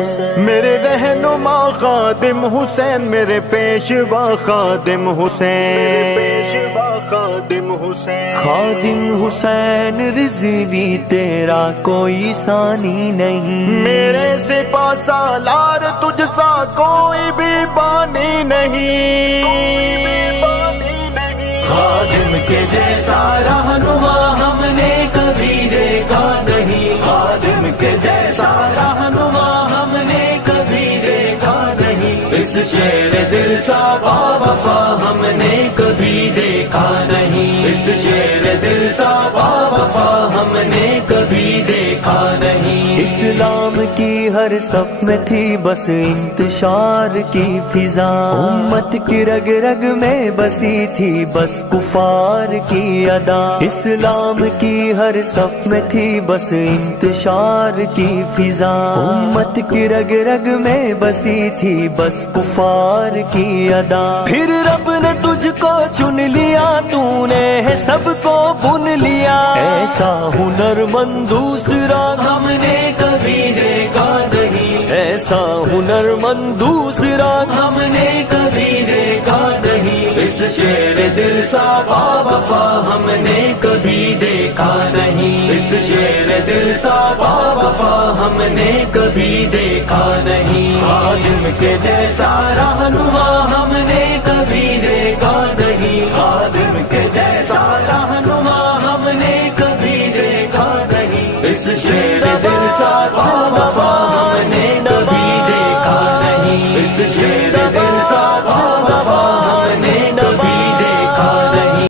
میرے رہنما خادم حسین، میرے پیشوا خادم حسین، خادم حسین رضوی تیرا کوئی ثانی نہیں، میرے سپاہ سالار تجھ سا کوئی بھی بانی نہیں، خادم کے جیسا رہنما ہم نے کبھی دیکھا نہیں، خادم کے جیسا رہنما ہم نے کبھی دیکھا نہیں، اس شیر دل سا باوفا ہم نے کبھی دیکھا نہیں، اس شیر دل سا باوفا ہم نے کبھی دیکھا نہیں۔ اسلام کی ہر صف میں تھی بس انتشار کی فضا، امت کی رگ رگ میں بسی تھی بس کفار کی ادا، اسلام کی ہر صف میں تھی بس انتشار کی فضا، امت کی رگ رگ میں بسی تھی بس کفار کی ادا، پھر رب نے تجھ کو چن لیا، تو نے ہے سب کو بن لیا، ایسا ہنر مند دوسرا ہم نے کبھی دیکھا نہیں، ایسا ہنر مند دوسرا ہم نے کبھی دیکھا نہیں، اس شیر دل سا باوفا ہم نے کبھی دیکھا نہیں، اس شیر دل سا باوفا ہم نے کبھی دیکھا نہیں، خادم کے جیسا رہنما ہم نے کبھی دیکھا نہیں، خادم کے جیسا رہنما ہم نے کبھی دیکھا نہیں، اس شیر